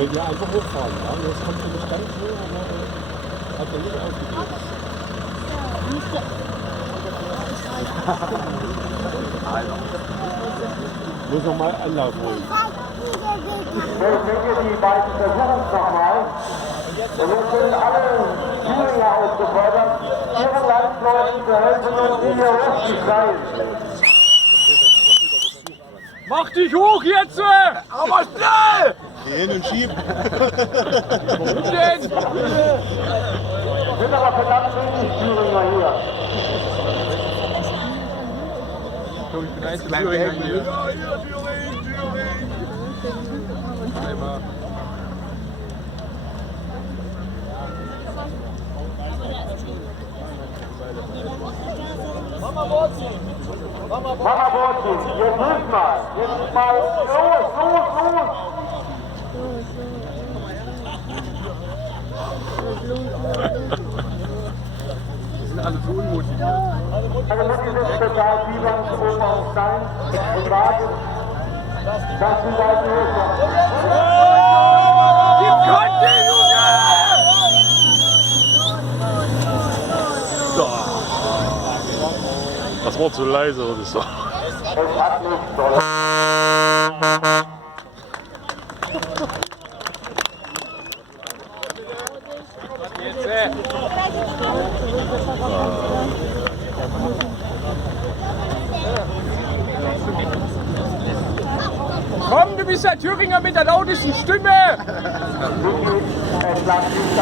Wollen wir einfach hochfahren, ja? Jetzt kommt der Bestand so, aber hat er nicht ausgegeben. Muss noch mal Anlauf holen. Ich denke, die beiden versuchen es nochmal. Und jetzt sind alle Thüringer aufgefordert, ihren Landsleuten zu helfen und sie hier hochzusteigen. Mach dich hoch jetzt! Aber schnell! Geh hin und schieb. Warum denn? Sind aber verdammt wenig Thüringer hier. Ich bin ein Thüringer hier. Ja, hier, Thüringen! Einmal. Mama Borzi! Mama Borzi, jetzt nicht mal. Jetzt mal los. Die sind alle so unmotiviert. Meine Mutti sitzt total fiebernd oben auf dem Stein und wartet, dass die beiden hochkommen. Gib Konti, Junge! Das war zu leise, würde ich sagen. Es hat nichts doll. Komm, du bist der Thüringer mit der lautesten Stimme! Es lag nicht